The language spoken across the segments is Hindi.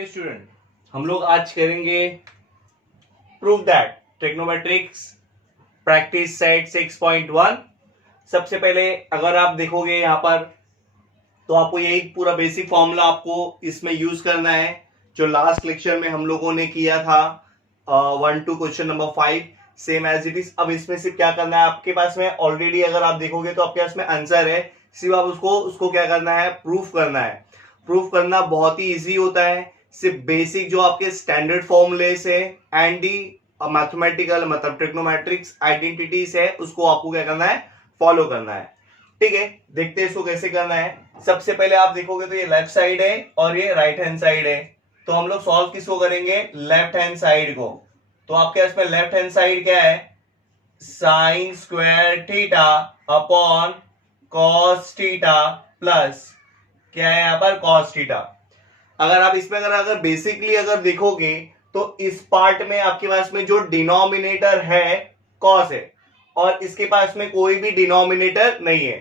ओके स्टूडेंट, हम लोग आज करेंगे प्रूव दैट ट्रिग्नोमेट्रिक्स प्रैक्टिस सेट 6.1। सबसे पहले अगर आप देखोगे यहाँ पर तो आपको यही पूरा बेसिक फॉर्मूला आपको इसमें यूज करना है जो लास्ट लेक्चर में हम लोगों ने किया था 1 to question number 5 same as it is. अब इसमें सिर्फ क्या करना है, आपके पास में ऑलरेडी अगर आप देखोगे तो आपके पास में आंसर है, सिर्फ आप उसको क्या करना है, प्रूफ करना है। प्रूफ करना बहुत ही इजी होता है, सिर्फ बेसिक जो आपके स्टैंडर्ड फॉर्मूले से एंड दी मैथमेटिकल मतलब ट्रिग्नोमेट्रिक्स आइडेंटिटीज है उसको आपको क्या करना है, फॉलो करना है। ठीक है, देखते हैं इसको कैसे करना है। सबसे पहले आप देखोगे तो ये लेफ्ट साइड है और ये राइट हैंड साइड है, तो हम लोग सॉल्व किसको करेंगे, लेफ्ट हैंड साइड को। तो आपके इसमें लेफ्ट हैंड साइड क्या है, sign square theta upon cos theta plus क्या है यहाँ पर कॉस थीटा। अगर आप इसमें अगर बेसिकली अगर देखोगे तो इस पार्ट में आपके पास में जो डिनोमिनेटर है कॉस है और इसके पास में कोई भी डिनोमिनेटर नहीं है।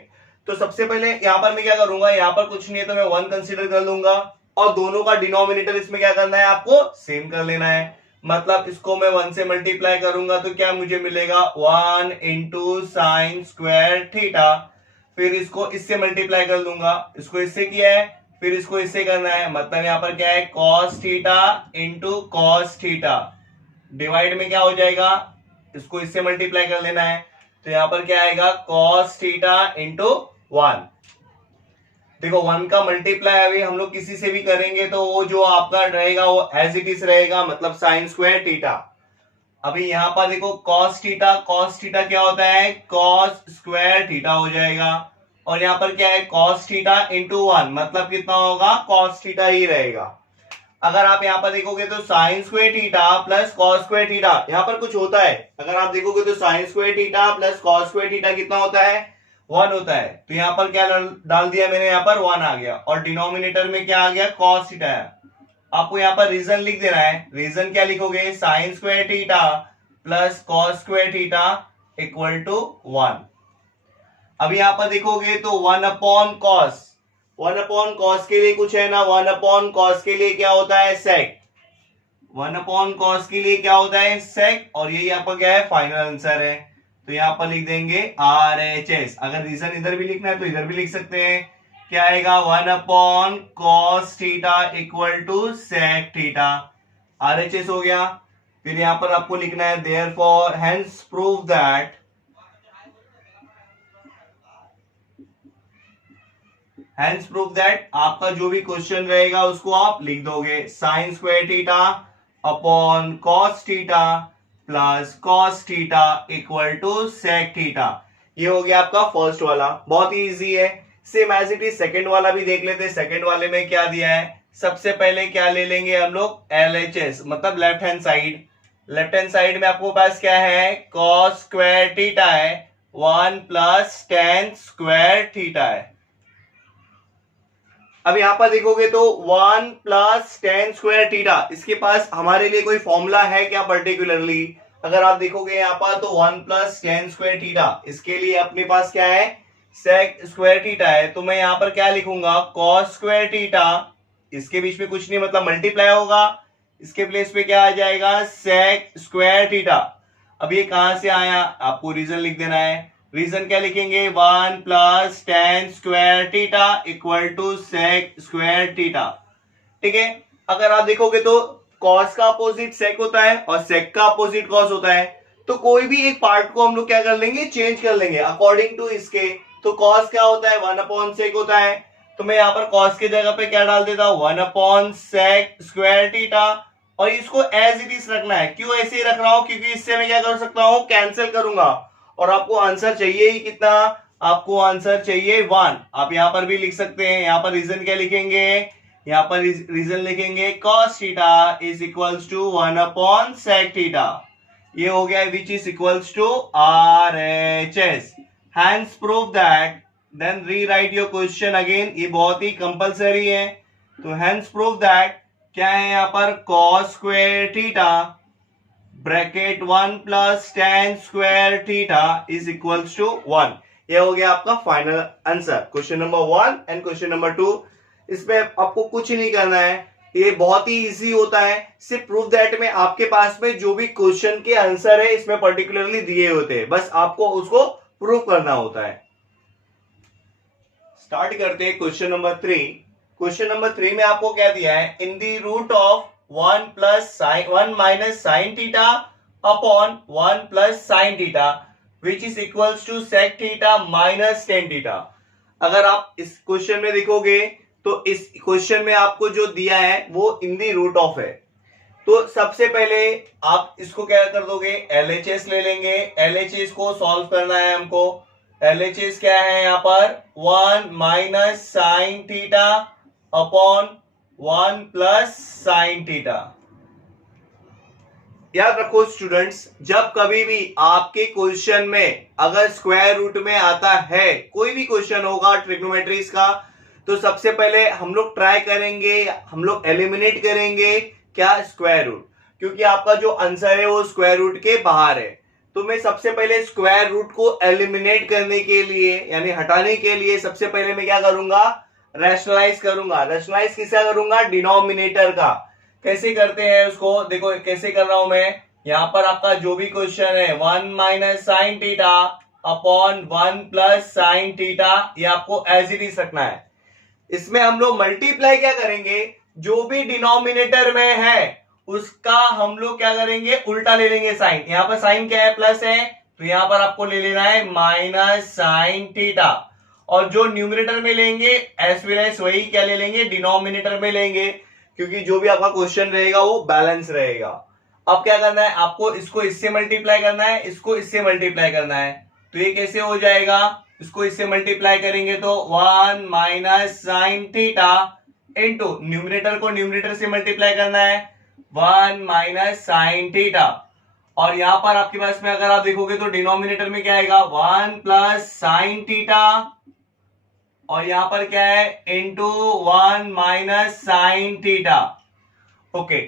तो सबसे पहले यहां पर मैं क्या करूंगा, यहां पर कुछ नहीं है तो मैं 1 कंसीडर कर लूंगा और दोनों का डिनोमिनेटर इसमें क्या करना है, आपको सेम कर लेना है। मतलब इसको मैं 1 से मल्टीप्लाई करूंगा तो क्या मुझे मिलेगा 1 इंटू साइन स्क्वायर थीटा, फिर इसको इससे मल्टीप्लाई कर दूंगा, इसको इससे किया है फिर इसको इससे करना है, मतलब यहां पर क्या है cos theta into cos theta, divide में क्या हो जाएगा, इसको इससे मल्टीप्लाई कर लेना है तो यहां पर क्या आएगा कॉस थीटा इंटू 1। देखो 1 का मल्टीप्लाई अभी हम लोग किसी से भी करेंगे तो वो जो आपका रहेगा वो एज इट इज रहेगा, मतलब साइन स्क्वायर थीटा। अभी यहां पर देखो कॉस थीटा क्या होता है, कॉस स्क्वायर थीटा हो जाएगा और यहां पर क्या है कॉस थीटा इंटू 1, मतलब कितना होगा कॉस थीटा ही रहेगा। अगर आप यहां पर देखोगे तो sign square theta plus cos square theta, यहां पर कुछ होता है, अगर आप देखोगे तो sign square theta plus cos square theta कितना होता है, 1 होता है। तो यहां पर क्या डाल दिया मैंने, यहां पर 1 आ गया और डिनोमिनेटर में क्या आ गया कॉस थीटा है। आपको यहां पर रीजन लिख देना है, रीजन क्या लिखोगे, sine square theta plus cos square theta equal to 1। अब यहां पर देखोगे तो 1 अपॉन कॉस के लिए कुछ है ना, 1 अपॉन कॉस के लिए क्या होता है सेक, 1 अपॉन कॉस के लिए क्या होता है सेक, और यही आपका क्या है फाइनल आंसर है। तो यहां पर लिख देंगे RHS। अगर रीजन इधर भी लिखना है तो इधर भी लिख सकते हैं, क्या आएगा 1 upon cos theta equal to sec theta, RHS हो गया। फिर यहां पर आपको लिखना है देयरफॉर हेंस प्रूव दैट आपका जो भी क्वेश्चन रहेगा उसको आप लिख दोगे, sine square theta upon cos theta plus cos theta equal to sec theta. ये हो गया आपका फर्स्ट वाला, बहुत ही इजी है। Same as it is second वाला भी देख लेते हैं। सेकंड वाले में क्या दिया है, सबसे पहले क्या ले लेंगे हम लोग LHS, मतलब left hand side. Left hand side में आपको पास क्या है कॉस स्क्वायर थीटा है, 1 प्लस टेन स्क्वायर थीटा है। अब यहां पर देखोगे तो 1 प्लस टेन स्क्वायर थीटा, इसके पास हमारे लिए कोई फॉर्मूला है क्या पर्टिकुलरली, अगर आप देखोगे यहां पर तो 1 प्लस टेन स्क्वायर थीटा, इसके लिए अपने पास क्या है सेक स्क्वायर थीटा है। तो मैं यहां पर क्या लिखूंगा कॉस स्क्वायर थीटा, इसके बीच में कुछ नहीं मतलब मल्टीप्लाई होगा, इसके प्लेस पे क्या आ जाएगा सेक स्क्वायर थीटा। अब ये कहां से आया, आपको रीजन लिख देना है। रीजन क्या लिखेंगे, 1 plus tan square theta equal to sec square theta. ठीक है, अगर आप देखोगे तो कॉस का अपोजिट सेक होता है और सेक का अपोजिट कॉस होता है, तो कोई भी एक पार्ट को हम लोग क्या कर लेंगे, चेंज कर लेंगे अकॉर्डिंग टू इसके। तो कॉस क्या होता है 1 अपॉन सेक होता है, तो मैं यहाँ पर कॉस की जगह पे क्या डाल देता हूं 1 अपॉन सेक स्क्वायर थीटा, और इसको एज इट इज रखना है। क्यों ऐसे ही रख रहा हूं, क्योंकि इससे मैं क्या कर सकता हूं कैंसिल करूंगा और आपको आंसर चाहिए ही कितना, आपको आंसर चाहिए 1। आप यहां पर भी लिख सकते हैं, यहां पर रीजन क्या लिखेंगे, यहां पर रीजन लिखेंगे cos theta is equals to 1 upon sec theta. ये हो गया which is equals to RHS। Hence prove that, then rewrite your question again, ये बहुत ही कंपलसरी है। तो हैंस प्रूव दैट क्या है यहाँ पर cos square theta bracket 1 plus tan square theta is equals to 1। ये हो गया आपका final answer, question number 1 and question number 2। इसमें आपको कुछ नहीं करना है, ये बहुत ही इजी होता है। सिर्फ प्रूफ दैट में आपके पास में जो भी क्वेश्चन के आंसर है इसमें पर्टिकुलरली दिए होते हैं, बस आपको उसको प्रूफ करना होता है। स्टार्ट करते हैं क्वेश्चन नंबर 3। क्वेश्चन नंबर 3 में आपको क्या दिया है, in the root of 1 minus sine theta upon 1 plus sine theta which is equals to sec theta minus tan theta. अगर आप इस क्वेश्चन में देखोगे तो इस क्वेश्चन में आपको जो दिया है वो इन दी रूट ऑफ है। तो सबसे पहले आप इसको क्या कर दोगे, एलएचएस ले लेंगे। एलएचएस को सॉल्व करना है हमको। एलएचएस क्या है यहाँ पर, 1 minus sine theta upon 1 plus sine theta. याद रखो स्टूडेंट्स, जब कभी भी आपके क्वेश्चन में अगर स्क्वायर रूट में आता है, कोई भी क्वेश्चन होगा ट्रिग्नोमेट्रीज का, तो सबसे पहले हम लोग ट्राई करेंगे, हम लोग एलिमिनेट करेंगे क्या, स्क्वायर रूट, क्योंकि आपका जो आंसर है वो स्क्वायर रूट के बाहर है। तो मैं सबसे पहले स्क्वायर रूट को एलिमिनेट करने के लिए यानी हटाने के लिए सबसे पहले मैं क्या करूंगा, रैशनलाइज करूंगा। रैशनलाइज किसका करूंगा, डिनोमिनेटर का। कैसे करते हैं उसको देखो, कैसे कर रहा हूं मैं। यहां पर आपका जो भी क्वेश्चन है 1 minus sine theta upon 1 plus sine theta, ये आपको एज इट इज रखना है। इसमें हम लोग मल्टीप्लाई क्या करेंगे, जो भी डिनोमिनेटर में है उसका हम लोग क्या करेंगे, उल्टा ले लेंगे साइन। यहां पर साइन क्या है, प्लस है, तो यहां पर आपको ले लेना है माइनस साइन थीटा। और जो न्यूमरेटर में लेंगे एस वेल एस वही क्या ले लेंगे, डिनोमिनेटर में लेंगे, क्योंकि जो भी आपका क्वेश्चन रहेगा वो बैलेंस रहेगा। अब क्या करना है, आपको इसको इससे मल्टीप्लाई करना है, इसको इससे मल्टीप्लाई करना है। तो ये कैसे हो जाएगा, इसको इससे मल्टीप्लाई करेंगे तो 1 minus sine theta into numerator को न्यूमरेटर से मल्टीप्लाई करना है 1 माइनस साइन थीटा। और यहां पर आपके पास में अगर आप देखोगे तो डिनोमिनेटर में क्या आएगा, 1 प्लस साइन थीटा, और यहां पर क्या है, into 1 minus sine theta. Okay,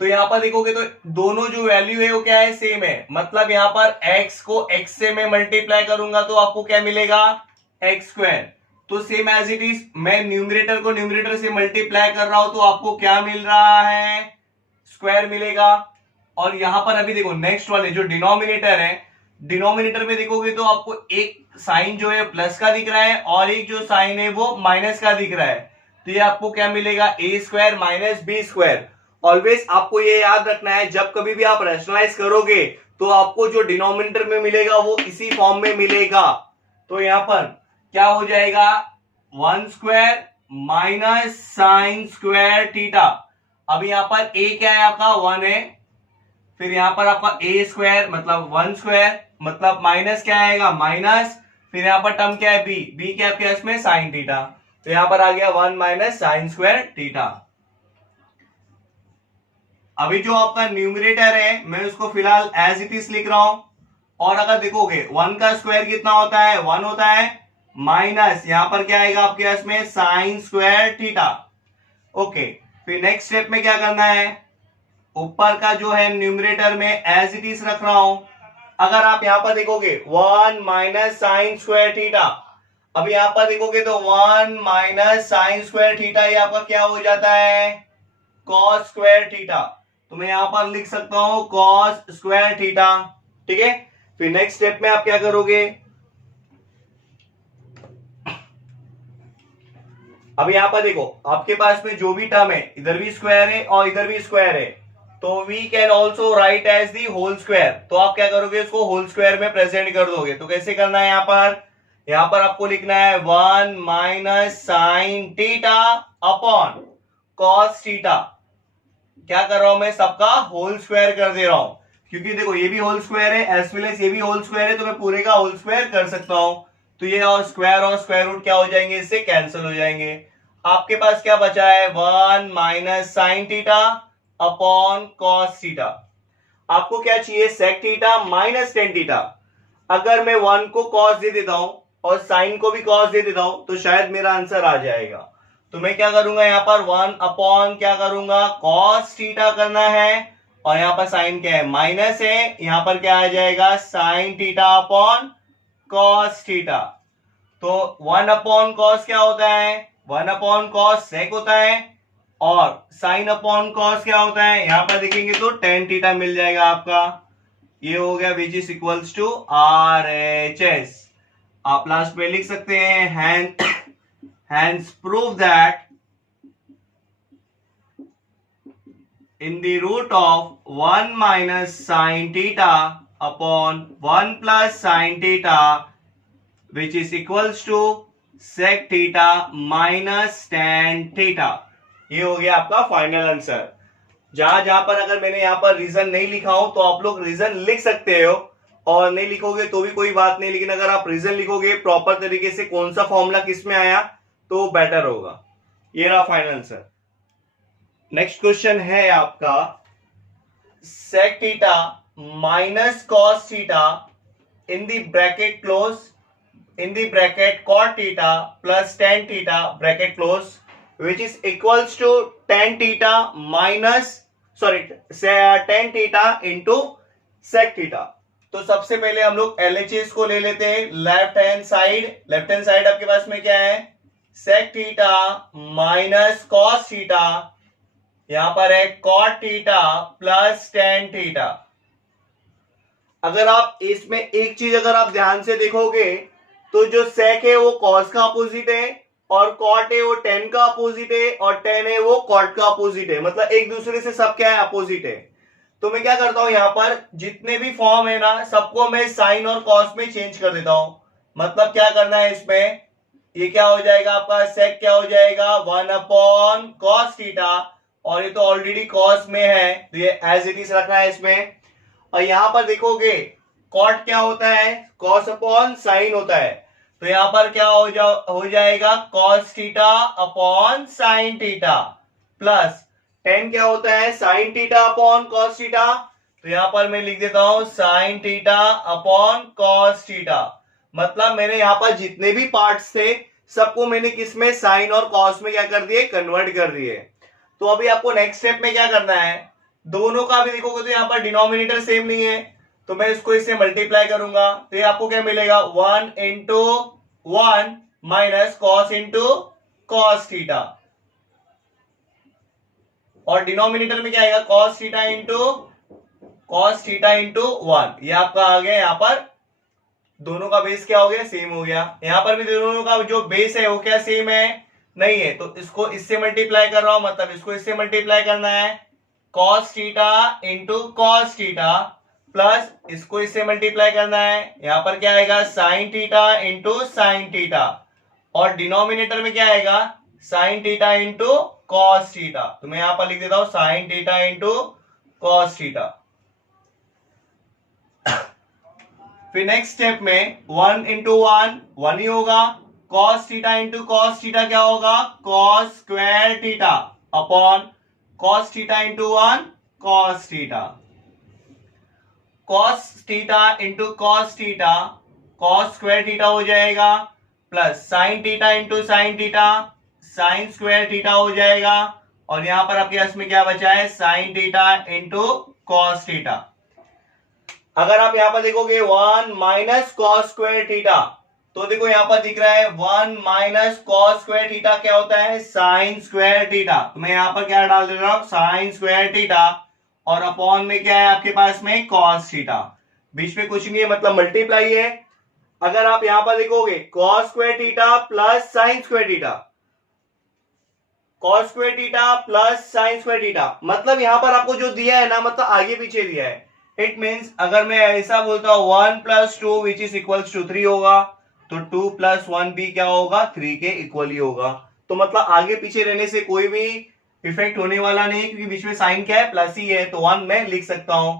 तो यहां पर देखोगे तो दोनों जो वैल्यू है वो क्या है, सेम है। मतलब यहां पर x को x से मैं मल्टीप्लाई करूंगा तो आपको क्या मिलेगा, एक्स स्क्वायर। तो सेम एज इट इज, मैं न्यूमरेटर को न्यूमरेटर से मल्टीप्लाई कर रहा हूं तो आपको क्या मिल रहा है, स्क्वायर मिलेगा। और यहां पर अभी देखो नेक्स्ट वाले जो डिनोमिनेटर है, डिनोमिनेटर में देखोगे तो आपको एक साइन जो है प्लस का दिख रहा है और एक जो साइन है वो माइनस का दिख रहा है। तो ये आपको क्या मिलेगा, A square minus B square. Always आपको ये याद रखना है, जब कभी भी आप रैशनलाइज करोगे तो आपको जो डिनोमिनेटर में मिलेगा वो इसी फॉर्म में मिलेगा। तो यहां पर क्या हो जाएगा, 1 square minus sign square theta. अब यहां पर ए क्या है आपका, 1 है, फिर यहां पर आपका ए स्क्वायर मतलब 1 स्क्वायर, मतलब माइनस क्या आएगा, माइनस, फिर यहां पर टर्म क्या है, बी, बी क्या आपके इसमें साइन थीटा। तो यहां पर आ गया 1 माइनस साइन स्क्वायर थीटा। अभी जो आपका न्यूमरेटर है मैं उसको फिलहाल एज इट इज लिख रहा हूं। और अगर देखोगे 1 का स्क्वायर कितना होता है, 1 होता है, माइनस यहां पर क्या आएगा आपके इसमें साइन स्क्वायर थीटा। ओके, फिर नेक्स्ट स्टेप में क्या करना है, ऊपर का जो है न्यूमरेटर में एज इट इज रख रहा हूं। अगर आप यहां पर देखोगे 1 माइनस साइन स्क्वायर थीटा, अब यहां पर देखोगे तो 1 माइनस साइन स्क्वायर थीटा, ये आपका क्या हो जाता है, कॉस स्क्वायर थीटा। तो मैं यहां पर लिख सकता हूं कॉस स्क्वायर थीटा। ठीक है, फिर नेक्स्ट स्टेप में आप क्या करोगे, अब यहां पर देखो आपके पास में जो भी टर्म है, इधर भी स्क्वायर है और इधर भी स्क्वायर है, तो we can also write as the whole square. तो आप क्या करोगे, इसको होल स्क्वायर में प्रेजेंट कर दोगे। तो कैसे करना है, यहां पर आपको लिखना है 1 minus sine theta upon cos theta. क्या कर रहा हूं मैं, सबका होल स्क्वायर कर दे रहा हूं, क्योंकि देखो ये भी होल स्क्वायर है एज वेल एज ये भी होल स्क्वायर है, तो मैं पूरे का होल स्क्वायर कर सकता हूं। तो ये और स्क्वायर रूट क्या हो जाएंगे, इससे कैंसिल हो जाएंगे। आपके पास क्या बचा है, 1 minus sine theta upon cos theta. आपको क्या चाहिए, sec theta minus tan theta. अगर मैं 1 को कॉस दे देता हूं और साइन को भी कॉस दे देता हूं तो शायद मेरा आंसर आ जाएगा। तो मैं क्या करूंगा, यहां पर 1 अपॉन क्या करूंगा, कॉस थीटा करना है, और यहां पर साइन क्या है, माइनस है, यहां पर क्या आ जाएगा, sign theta upon cos theta. तो 1 अपॉन कॉस क्या होता है, 1 अपॉन कॉस सेक होता है, और साइन अपॉन कॉस क्या होता है, यहां पर देखेंगे तो टेन थीटा मिल जाएगा आपका, ये हो गया which is equals to RHS। आप लास्ट में लिख सकते हैं hence prove that in the root of 1 minus sin theta upon 1 plus sin theta which is equals to sec theta minus tan theta। ये हो गया आपका फाइनल आंसर। जहां जहां पर अगर मैंने यहां पर रीजन नहीं लिखा हो तो आप लोग रीजन लिख सकते हो, और नहीं लिखोगे तो भी कोई बात नहीं, लेकिन अगर आप रीजन लिखोगे प्रॉपर तरीके से कौन सा फॉर्मूला किस में आया तो बेटर होगा। ये रहा फाइनल आंसर। नेक्स्ट क्वेश्चन है आपका sec theta minus cos theta in the bracket close, in the bracket cot theta plus tan theta bracket close which is equals to tan theta minus tan theta into sec theta। तो सबसे पहले हम लोग LHS को ले लेते हैं। लेफ्ट हैंड साइड आपके पास में क्या है, sec theta minus cos theta, यहां पर है cot theta plus tan theta. अगर आप इसमें एक चीज अगर आप ध्यान से देखोगे तो जो सेक है वो कॉस का अपोजिट है, और कॉट है वो टेन का अपोजिट है, और टेन है वो कॉट का अपोजिट है, मतलब एक दूसरे से सब क्या है, अपोजिट है। तो मैं क्या करता हूं, यहां पर जितने भी फॉर्म है ना सबको मैं साइन और कॉस में चेंज कर देता हूं। मतलब क्या करना है इसमें, ये क्या हो जाएगा आपका सेक क्या हो जाएगा 1 अपॉन कॉस थीटा, और ये तो ऑलरेडी कॉस में है तो ये एज इट इज रखना है इसमें। और यहां पर देखोगे कॉट क्या होता है, कॉस अपॉन साइन होता है, तो यहां पर क्या हो जाएगा cos theta upon sine theta, plus ten क्या होता है sign theta upon cos theta, तो यहां पर मैं लिख देता हूं sign theta upon cos theta. मतलब मैंने यहां पर जितने भी पार्ट्स थे सबको मैंने किसमें साइन और कॉस में क्या कर दिए, कन्वर्ट कर दिए। तो अभी आपको नेक्स्ट स्टेप में क्या करना है, दोनों का भी देखोगे तो यहां पर डिनोमिनेटर सेम नहीं है, तो मैं इसको इससे मल्टीप्लाई करूंगा, तो ये आपको क्या मिलेगा 1 into 1 minus cos into cos theta, और डिनोमिनेटर में क्या आएगा कॉस थीटा इंटू 1। ये आपका आ गया, यहां पर दोनों का बेस क्या हो गया, सेम हो गया। यहां पर भी दोनों का जो बेस है वो क्या सेम है, नहीं है, तो इसको इससे मल्टीप्लाई कर रहा हूं, मतलब इसको इससे मल्टीप्लाई करना है cos theta into cos theta, plus इसको इससे मल्टीप्लाई करना है, यहां पर क्या आएगा sine theta into sine theta, और डिनोमिनेटर में क्या आएगा sine theta into cos theta, तो मैं यहां पर लिख देता हूं sine theta into cos theta. फिर नेक्स्ट स्टेप में 1 इंटू 1 ही होगा, cos theta into cos theta क्या होगा cos square theta upon cos theta into 1 cos theta, cos theta into cos theta cos square theta हो जाएगा, plus sine theta into sine theta sine square theta हो जाएगा, और यहां पर आपके पास में क्या बचा है sine theta into cos theta. अगर आप यहां पर देखोगे 1 माइनस कॉस स्क्वायर थीटा, तो देखो यहां पर दिख रहा है 1 माइनस कॉस स्क्वायर थीटा क्या होता है साइन स्क्वायर थीटा, तो मैं यहां पर क्या डाल दे रहा हूं साइन स्क्वायर थीटा, और अपॉन में क्या है आपके पास में कॉस थीटा, बीच में कुछ नहीं है मतलब मल्टीप्लाई है। अगर आप यहां पर देखोगे cos square theta plus sign square theta, cos square theta plus sign square theta, मतलब यहां पर आपको जो दिया है ना मतलब आगे पीछे दिया है। इट मीन्स अगर मैं ऐसा बोलता हूं 1 plus 2 which is equals to 3 होगा, तो 2 प्लस 1 भी क्या होगा 3 के इक्वल ही होगा। तो मतलब आगे पीछे रहने से कोई भी इफेक्ट होने वाला नहीं, क्योंकि बीच में साइन क्या है प्लस ही है, तो 1 मैं लिख सकता हूं।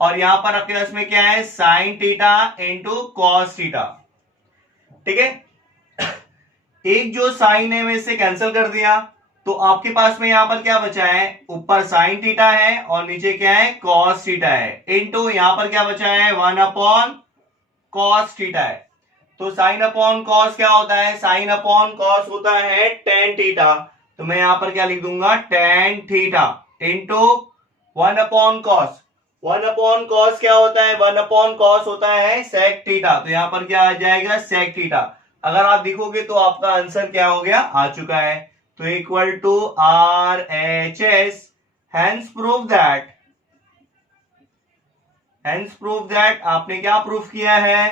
और यहां पर आपके पास में क्या है sine theta into cos theta, ठीक है। एक जो साइन है मैं इससे कैंसिल कर दिया, तो आपके पास में यहां पर क्या बचा है, ऊपर साइन थीटा है और नीचे क्या है कॉस थीटा है, इनटू यहां पर क्या बचा है 1 अपॉन कॉस थीटा है। तो साइन अपॉन कॉस क्या होता है, साइन अपॉन कॉस होता है टेन थीटा, तो मैं यहां पर क्या लिख दूंगा tan theta into 1 upon cos. 1 upon cos क्या होता है, 1 अपॉन कॉस होता है सेक थीटा, तो यहां पर क्या आ जाएगा सेक थीटा। अगर आप देखोगे तो आपका आंसर क्या हो गया, आ चुका है। तो equal to RHS। Hence prove that आपने क्या प्रूफ किया है?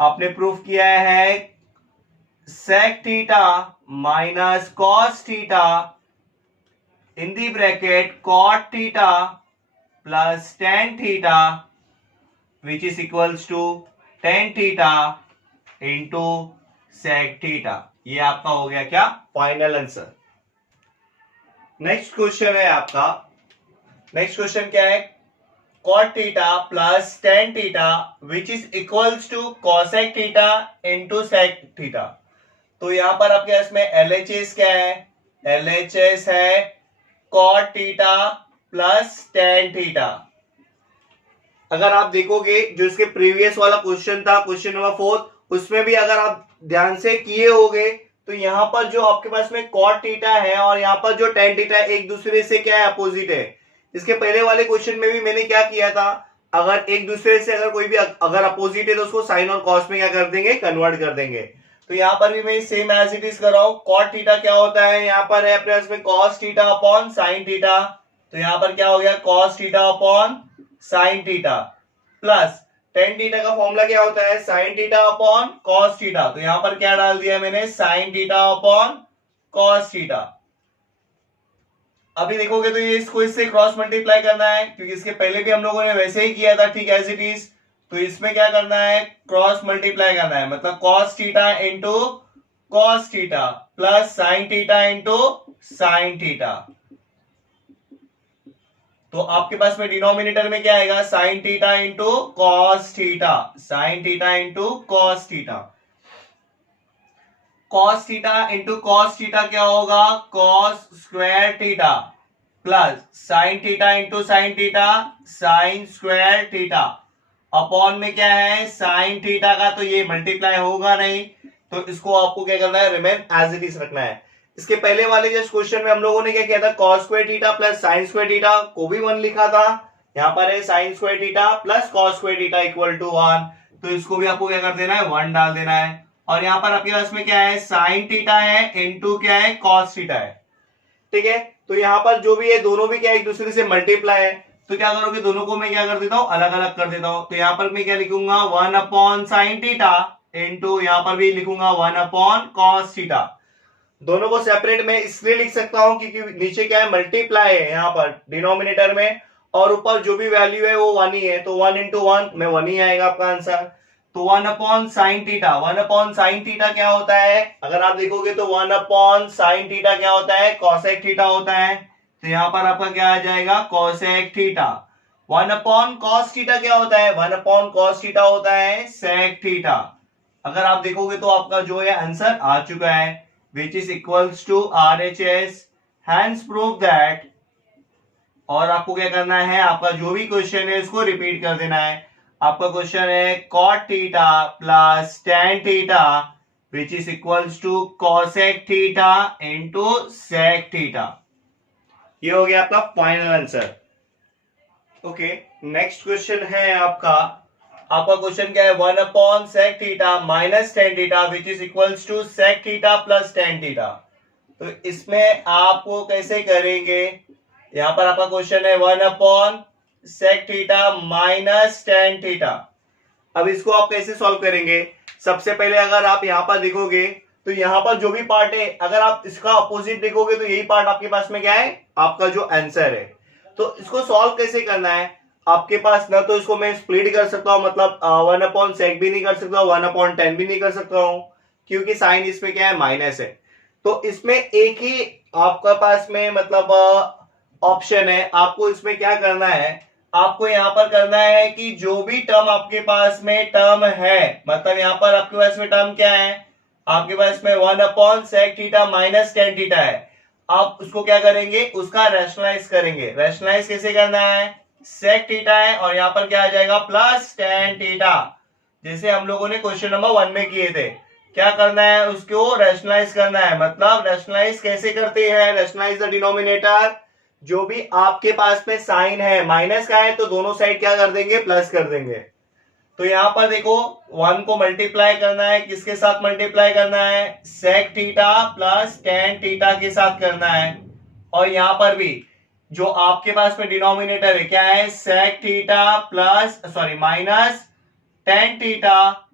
आपने प्रूफ किया है sec theta minus cos theta in the bracket cot theta plus tan theta which is equals to tan theta into sec theta. ये आपका हो गया क्या? Final answer. नेक्स्ट क्वेश्चन है आपका। नेक्स्ट क्वेश्चन क्या है? cot theta plus tan theta which is equals to cosec theta into sec theta. तो यहां पर आपके पास में LHS क्या है? LHS है cot theta plus tan theta. अगर आप देखोगे जो इसके प्रीवियस वाला क्वेश्चन था, क्वेश्चन नंबर 4, उसमें भी अगर आप ध्यान से किए होगे तो यहां पर जो आपके पास में cot थीटा है और यहां पर जो tan थीटा है एक दूसरे से क्या है? अपोजिट है। इसके पहले वाले क्वेश्चन में भी मैंने क्या किया था? अगर एक दूसरे से अगर कोई भी अगर अपोजिट है तो उसको साइन और कॉस में क्या कर देंगे? कन्वर्ट कर देंगे। तो यहां पर भी मैं सेम एज इट इज कर रहा हूं। cot थीटा क्या होता है? यहां पर है अपने पास में cos theta upon sin theta. तो यहां पर क्या हो गया? cos theta upon sin theta plus tan theta का फॉर्मूला क्या होता है? sin theta upon cos theta. तो यहां पर क्या डाल दिया मैंने? sin theta upon cos theta. अभी देखोगे तो ये इसको इससे क्रॉस मल्टीप्लाई करना है, क्योंकि इसके पहले भी हम लोगों ने वैसे ही किया था, ठीक एज इट इज। तो इसमें क्या करना है? क्रॉस मल्टीप्लाई करना है, मतलब cos theta into cos theta plus sin theta into sin theta. तो आपके पास में डिनोमिनेटर में क्या आएगा? sin theta into cos theta, sin theta into cos theta. cos theta into cos theta क्या होगा? cos square theta plus sin theta into sin theta, sin square theta upon में क्या है? sin थीटा का तो ये मल्टीप्लाई होगा नहीं, तो इसको आपको क्या करना है? रिमेन एज इट इज रखना है। इसके पहले वाले जस्ट क्वेश्चन में हम लोगों ने क्या किया था? cos square theta plus sin square theta को भी 1 लिखा था। यहां पर है sin square theta plus cos square theta equal to 1, तो इसको भी आपको क्या कर देना है? 1 डाल देना है। और यहां पर आपके पास में क्या है? sin थीटा है इंटू क्या है? cos थीटा है, ठीक है। तो यहां पर जो भी है दोनों भी क्या एक दूसरे से मल्टीप्लाई है, तो क्या करोगे? दोनों को मैं क्या कर देता हूं? अलग अलग कर देता हूं। तो यहां पर मैं क्या लिखूंगा? 1 अपॉन sin थीटा इंटू यहां पर भी लिखूंगा 1 अपॉन cos थीटा। दोनों को सेपरेट में इसलिए लिख सकता हूं क्योंकि नीचे क्या है? मल्टीप्लाई है यहां पर डिनोमिनेटर में, और ऊपर जो भी वैल्यू है वो 1 ही है, तो 1 इंटू 1 में 1 ही आएगा आपका आंसर। तो 1 upon sine theta, 1 upon sine theta क्या होता है? अगर आप देखोगे तो 1 अपॉन साइन थीटा क्या होता है? कॉसेक थीटा होता है। तो यहां पर आपका क्या आ जाएगा? Cosec theta. 1 upon cos theta क्या होता है? 1 अपॉन कॉस थीटा होता है सेक थीटा। अगर आप देखोगे तो आपका जो है आंसर आ चुका है, which is equals to RHS। Hence prove that. और आपको क्या करना है? आपका जो भी क्वेश्चन है उसको रिपीट कर देना है। आपका क्वेश्चन है cot theta plus tan theta which is equals to cosec theta into sec theta. ये हो गया आपका final answer. Okay, next question है आपका क्वेश्चन क्या है? 1 upon sec theta minus tan theta which is equals to sec theta plus tan theta. तो इसमें आपको कैसे करेंगे? यहां पर आपका क्वेश्चन है 1 upon sec theta minus tan theta. अब इसको आप कैसे सॉल्व करेंगे? सबसे पहले अगर आप यहां पर देखोगे तो यहां पर जो भी पार्ट है, अगर आप इसका अपोजिट देखोगे तो यही पार्ट आपके पास में क्या है? आपका जो आंसर है। तो इसको सॉल्व कैसे करना है? आपके पास ना तो इसको मैं स्प्लिट कर सकता हूं, मतलब 1 अपॉन sec भी नहीं कर सकता, 1 अपॉन tan भी नहीं कर सकता हूं, क्योंकि साइन इसमें क्या है? माइनस है। तो इसमें एक ही आपका पास में मतलब ऑप्शन है। आपको इसमें क्या करना है? आपको यहां पर करना है कि जो भी टर्म आपके पास में टर्म है, मतलब यहां पर आपके पास में टर्म क्या है? आपके पास में 1 upon sec theta minus tan theta है। आप उसको क्या करेंगे? उसका रैशनलाइज करेंगे। रैशनलाइज कैसे करना है? sec थीटा है और यहां पर क्या आ जाएगा? प्लस tan थीटा, जैसे हम लोगों ने क्वेश्चन नंबर 1 में किए थे। क्या करना है? उसको रैशनलाइज करना है। मतलब रैशनलाइज कैसे करते हैं? Rationalise the denominator. जो भी आपके पास में साइन है माइनस का है तो दोनों साइड क्या कर देंगे? प्लस कर देंगे। तो यहां पर देखो 1 को मल्टीप्लाई करना है, किसके साथ मल्टीप्लाई करना है, sec theta plus tan theta के साथ करना है। और यहां पर भी जो आपके पास में डिनोमिनेटर है क्या है, sec theta plus sorry minus tan theta,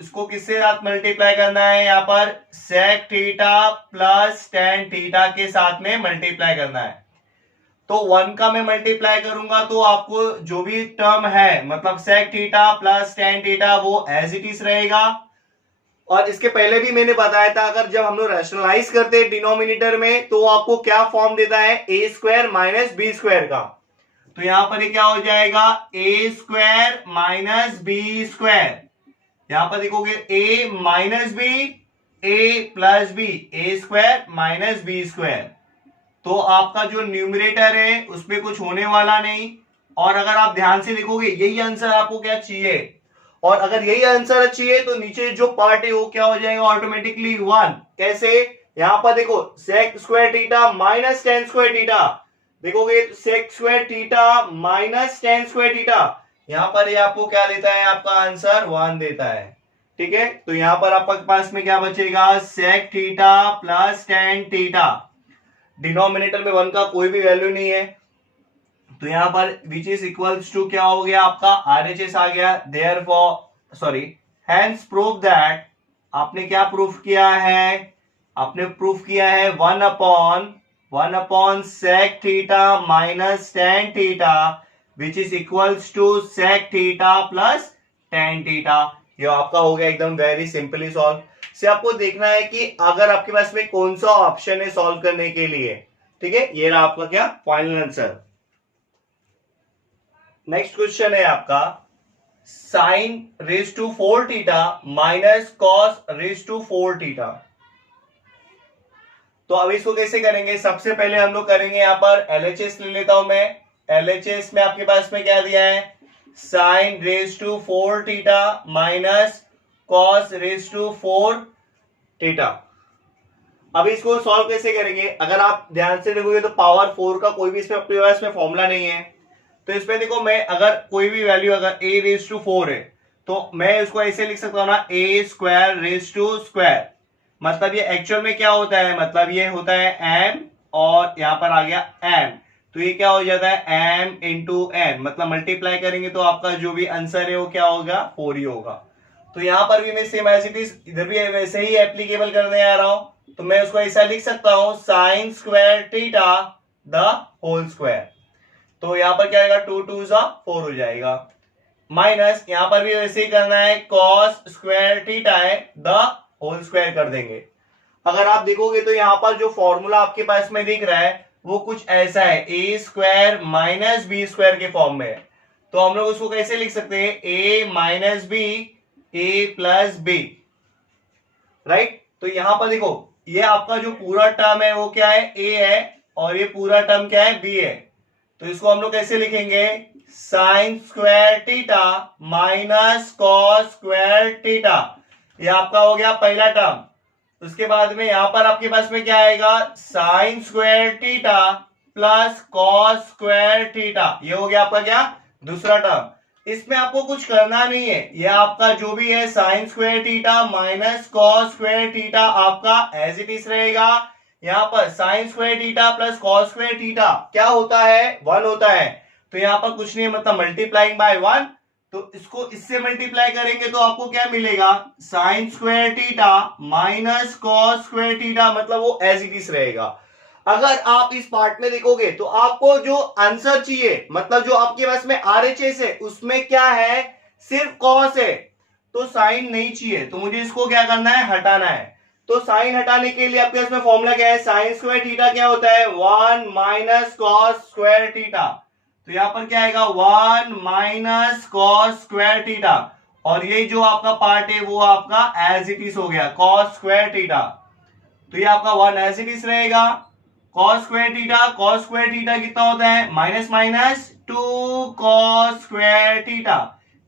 इसको किसके साथ मल्टीप्लाई करना है, यहां पर sec theta plus tan theta के साथ में मल्टीप्लाई करना है। तो 1 का मैं मल्टीप्लाई करूंगा तो आपको जो भी टर्म है मतलब sec theta plus tan theta वो एज इट इज रहेगा। और इसके पहले भी मैंने बताया था अगर जब हम लोग रैशनलाइज करते हैं डिनोमिनेटर में तो आपको क्या फॉर्म देता है, ए स्क्वायर माइनस बी स्क्वायर का। तो यहां पर ये क्या हो जाएगा, ए स्क्वायर माइनस बी स्क्वायर। यहां पर देखोगे ए माइनस बी, ए प्लस बी, ए स्क्वायर माइनस बी स्क्वायर। तो आपका जो न्यूमरेटर है उसमें कुछ होने वाला नहीं। और अगर आप ध्यान से लिखोगे यही आंसर आपको क्या चाहिए, और अगर यही आंसर चाहिए तो नीचे जो पार्ट है वो क्या हो जाएगा ऑटोमेटिकली 1। कैसे, यहां पर देखो sec square theta minus tan square theta, देखोगे sec square theta minus tan square theta, यहां पर ये आपको क्या देता है, आपका आंसर 1 देता है। ठीक है, तो यहां पर आपके पास में क्या बचेगा, sec theta plus tan theta. Denominator में 1 का कोई भी वैल्यू नहीं है तो यहां पर विच इज इक्वल्स टू क्या हो गया, आपका आरएचएस आ गया। Therefore sorry hence prove that, आपने क्या प्रूफ किया है, आपने प्रूफ किया है 1 upon sec theta minus tan theta which is equals to sec theta plus tan theta. ये आपका हो गया एकदम वेरी सिंपली सॉल्व। से आपको देखना है कि अगर आपके पास में कौन सा ऑप्शन है सॉल्व करने के लिए। ठीक है, ये रहा आपका क्या फाइनल आंसर। नेक्स्ट क्वेश्चन है आपका sine raise to 4 theta minus cos raise to 4 theta. तो अब इसको कैसे करेंगे, सबसे पहले हम लोग करेंगे यहां पर एलएचएस ले लेता हूं मैं। एलएचएस में आपके पास में क्या दिया है, sine raise to 4 theta minus cos raise to 4 theta. अब इसको सॉल्व कैसे करेंगे, अगर आप ध्यान से देखोगे तो पावर 4 का कोई भी इसमें अपने पास में फॉर्मूला नहीं है। तो इसमें देखो मैं अगर कोई भी वैल्यू अगर a रेज टू 4 है तो मैं इसको ऐसे लिख सकता हूं ना, a square raise to square. मतलब ये एक्चुअल में क्या होता है, मतलब ये होता है m और यहां पर आ गया m, तो ये क्या हो जाता है m इंटू n, मतलब मल्टीप्लाई करेंगे तो आपका जो भी आंसर है वो क्या होगा, 4 ही होगा। तो यहां पर भी मैं सेम एज इट इज इधर भी वैसे ही एप्लीकेबल करने आ रहा हूं। तो मैं उसको ऐसा लिख सकता हूं sine square theta the whole square. तो यहां पर क्या आएगा, 2 2 4 हो जाएगा। माइनस यहां पर भी वैसे ही करना है, कॉस स्क्वायर थीटा है द होल स्क्वायर कर देंगे। अगर आप देखोगे तो यहां पर जो फॉर्मूला आपके पास में दिख रहा है वो कुछ ऐसा है, ए स्क्वायर माइनस बी स्क्वायर के फॉर्म में है। तो हम लोग उसको कैसे लिख सकते हैं, ए माइनस बी ए प्लस बी, राइट। तो यहां पर देखो ये आपका जो पूरा टर्म है वो क्या है, ए है, और ये पूरा टर्म क्या है, बी है। तो इसको हम लोग कैसे लिखेंगे, sign square theta minus cos square theta, ये आपका हो गया पहला टर्म। उसके बाद में यहां पर आपके पास में क्या आएगा, sign square theta plus cos square theta, ये हो गया आपका क्या दूसरा टर्म। इसमें आपको कुछ करना नहीं है, ये आपका जो भी है sign square theta minus cos square theta आपका एज इट इज रहेगा। यहाँ पर sign square theta plus cos square theta क्या होता है, 1 होता है। तो यहाँ पर कुछ नहीं है, मतलब मल्टीप्लाइंग बाय 1। तो इसको इससे मल्टीप्लाई करेंगे तो आपको क्या मिलेगा, sign square theta minus cos square theta, मतलब वो एज इट इज रहेगा। अगर आप इस पार्ट में देखोगे तो आपको जो आंसर चाहिए, मतलब जो आपके पास में आरएचएस है उसमें क्या है, सिर्फ कॉस है, तो साइन नहीं चाहिए। तो मुझे इसको क्या करना है, हटाना है। तो साइन हटाने के लिए आपके पास में फॉर्मूला क्या है, साइन स्क्वायर थीटा क्या होता है, 1 माइनस कॉस स्क्वायर थीटा। तो यहां पर क्या आएगा, 1 माइनस कॉस स्क्वायर थीटा, और ये जो आपका पार्ट है वो आपका एज इट इज हो गया कॉस स्क्वायर थीटा। तो ये आपका 1 एज इट इज रहेगा। कॉस स्क्वायर थीटा कितना होता है, minus minus 2 cos square theta,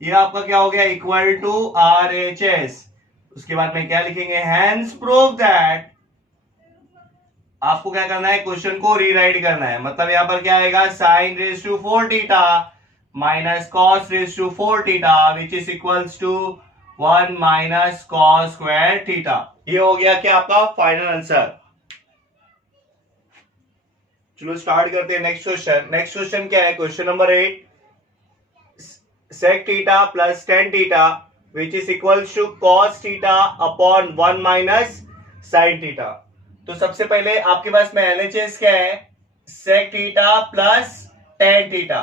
ये आपका क्या हो गया, इक्वल टू आरएचएस। उसके बाद में क्या लिखेंगे, हेंस प्रूव दैट, आपको क्या करना है, क्वेश्चन को रीराइट करना है। मतलब यहां पर क्या आएगा, sine raise to 4 theta minus cos raised to 4 theta which is equals to 1 minus cos square theta। ये हो गया क्या आपका फाइनल आंसर। चलो स्टार्ट करते हैं नेक्स्ट क्वेश्चन। नेक्स्ट क्वेश्चन क्या है, question number 8, sec theta plus tan theta which is equals to cos theta upon 1 minus sin theta। तो सबसे पहले आपके पास में LHS क्या है, sec theta plus tan theta।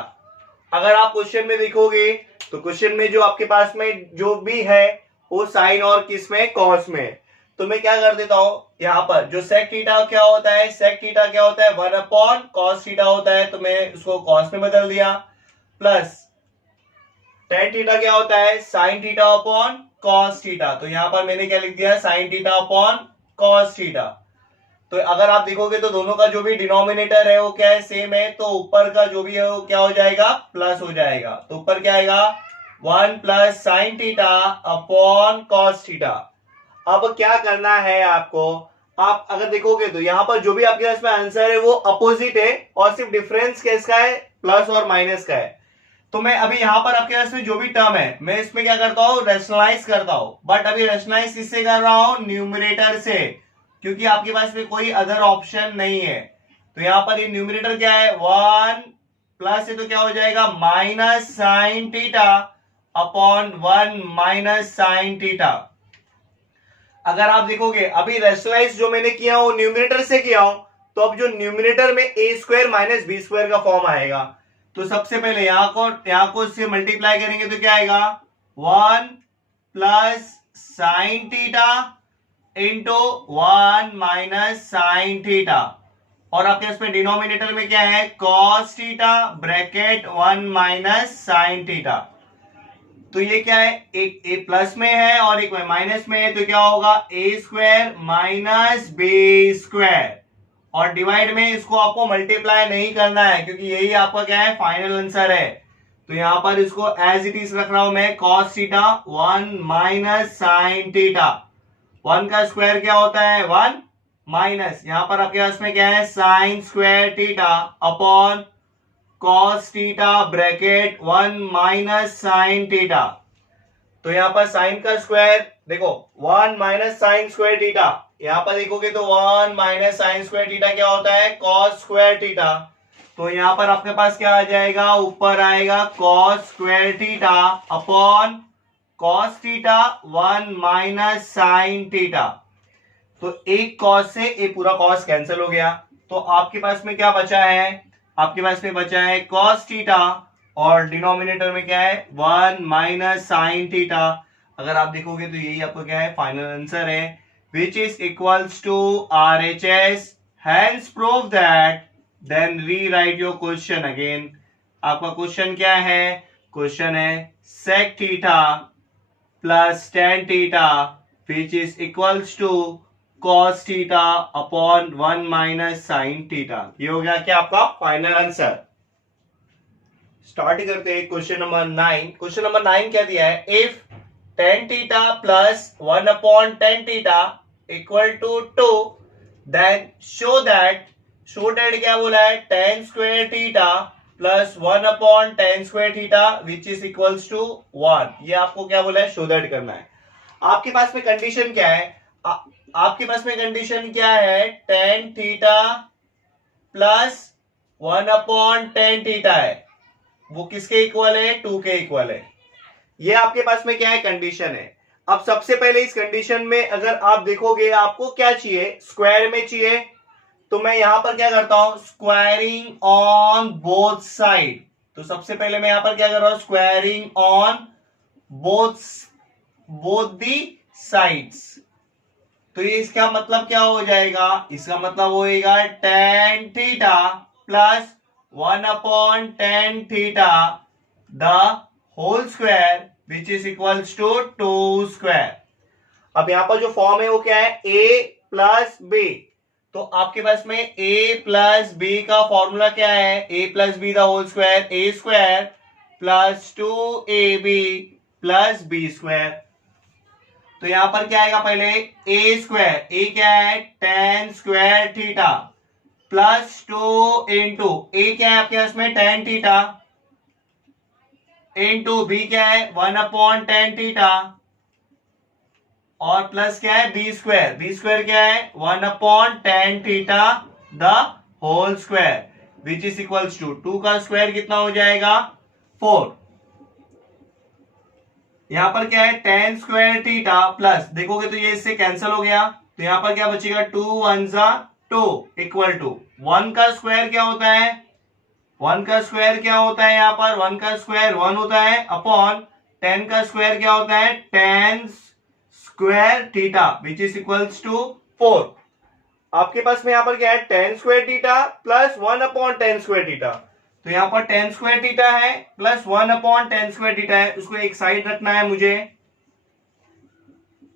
अगर आप क्वेश्चन में देखोगे तो क्वेश्चन में जो आपके पास में जो भी है वो साइन और किस में, कॉस में। तो मैं क्या कर देता हूं, यहां पर जो sec थीटा क्या होता है, sec थीटा क्या होता है 1 अपॉन cos थीटा होता है, तो मैं उसको cos में बदल दिया, प्लस tan थीटा क्या होता है sin theta upon cos theta. तो यहां पर मैंने क्या लिख दिया, sin theta upon cos theta. तो अगर आप देखोगे तो दोनों का जो भी डिनोमिनेटर है वो क्या है, सेम है, तो ऊपर का जो भी है वो क्या हो जाएगा, प्लस हो जाएगा। तो ऊपर क्या आएगा 1 plus sine theta upon cos theta. अब क्या करना है आपको, आप अगर देखोगे तो यहां पर जो भी आपके पास में आंसर है वो अपोजिट है और सिर्फ डिफरेंस किसका है, प्लस और माइनस का है। तो मैं अभी यहां पर आपके पास में जो भी टर्म है मैं इसमें क्या करता हूं, रेशनलाइज करता हूं। बट अभी रेशनलाइज किससे कर रहा हूं, न्यूमरेटर से, क्योंकि आपके पास में कोई अदर ऑप्शन नहीं है। तो यहां पर ये न्यूमरेटर क्या है 1 प्लस है, तो क्या हो जाएगा minus sine theta upon 1 minus sine theta. अगर आप देखोगे अभी रेशनलाइज जो मैंने किया हूं न्यूमरेटर से किया हूं, तो अब जो न्यूमरेटर में ए स्क्वायर माइनस बी स्क्वायर का फॉर्म आएगा। तो सबसे पहले यहां को इससे मल्टीप्लाई करेंगे तो क्या आएगा 1 plus sine theta into 1 minus sine theta, और आपके इसमें डिनोमिनेटर में क्या है cos theta bracket 1 minus sine theta. तो ये क्या है, एक ए प्लस में है और एक माइनस में है, तो क्या होगा ए स्क्वायर माइनस बी स्क्वायर, और डिवाइड में इसको आपको मल्टीप्लाई नहीं करना है क्योंकि यही आपका क्या है फाइनल आंसर है। तो यहां पर इसको एज इट इज रख रहा हूं मैं, cos theta 1 minus sine theta. 1 का स्क्वायर क्या होता है 1 माइनस, यहां पर आपके पास में क्या है sign square theta upon cos theta bracket 1 minus sine theta. तो यहां पर साइन का स्क्वायर देखो 1 माइनस साइन स्क्वायर थीटा, यहां पर देखोगे तो 1 माइनस साइन स्क्वायर थीटा क्या होता है cos स्क्वायर थीटा। तो यहां पर आपके पास क्या आ जाएगा, ऊपर आएगा cos square theta upon cos theta 1 minus sine theta. तो एक cos से एक पूरा cos कैंसिल हो गया, तो आपके पास में क्या बचा है, आपके पास में बचा है cos थीटा और डिनोमिनेटर में क्या है 1 माइनस साइन थीटा। अगर आप देखोगे तो यही आपको क्या है फाइनल आंसर है, which is equals to RHS, hence prove that. Then rewrite your question again. आपका क्वेश्चन क्या है, क्वेश्चन है sec theta plus tan theta which is equals to cos theta upon 1 minus sine theta. ये हो गया क्या आपका फाइनल आंसर। स्टार्ट करते हैं क्वेश्चन नंबर 9। क्वेश्चन नंबर 9 क्या दिया है, if tan theta plus 1 upon tan theta equal to 2 then show that क्या बोला है tan square theta plus 1 upon tan square theta which is equals to 1। ये आपको क्या बोला है, शो दैट करना है। आपके पास में कंडीशन क्या है, आपके पास में कंडीशन क्या है tan theta plus 1 upon tan theta है, वो किसके इक्वल है 2 के इक्वल है। ये आपके पास में क्या है कंडीशन है। अब सबसे पहले इस कंडीशन में अगर आप देखोगे आपको क्या चाहिए, स्क्वायर में चाहिए, तो मैं यहां पर क्या करता हूं स्क्वायरिंग ऑन बोथ साइड। तो सबसे पहले मैं यहां पर क्या कर रहा हूं squaring on both the sides. तो ये इसका मतलब क्या हो जाएगा, इसका मतलब होएगा tan theta plus 1 upon tan theta the whole square which is equals to 2 square. अब यहां पर जो फॉर्म है वो क्या है a प्लस बी। तो आपके पास में a प्लस बी का फॉर्मूला क्या है, a plus b the whole square, a square plus 2ab plus b square. तो यहां पर क्या आएगा पहले a स्क्वायर, a क्या है tan square theta plus 2 into a क्या है आपके पास में tan थीटा इंटू बी क्या है 1/tan थीटा और प्लस क्या है बी स्क्वायर क्या है 1/tan theta the whole square which is equals to 2 का स्क्वायर कितना हो जाएगा 4। यहां पर क्या है tan स्क्वायर थीटा प्लस देखोगे तो ये इससे कैंसिल हो गया तो यहां पर क्या बचेगा 2 1 2 इक्वल टू 1 का स्क्वायर क्या होता है 1 का स्क्वायर क्या होता है यहां पर 1 का स्क्वायर 1 होता है अपॉन 10 का स्क्वायर क्या होता है tan square theta which is equals to 4। आपके पास में यहां पर क्या है tan square theta plus 1/tan square theta तो यहां पर tan स्क्वायर थीटा है प्लस 1/tan स्क्वायर थीटा है उसको एक साइड रखना है मुझे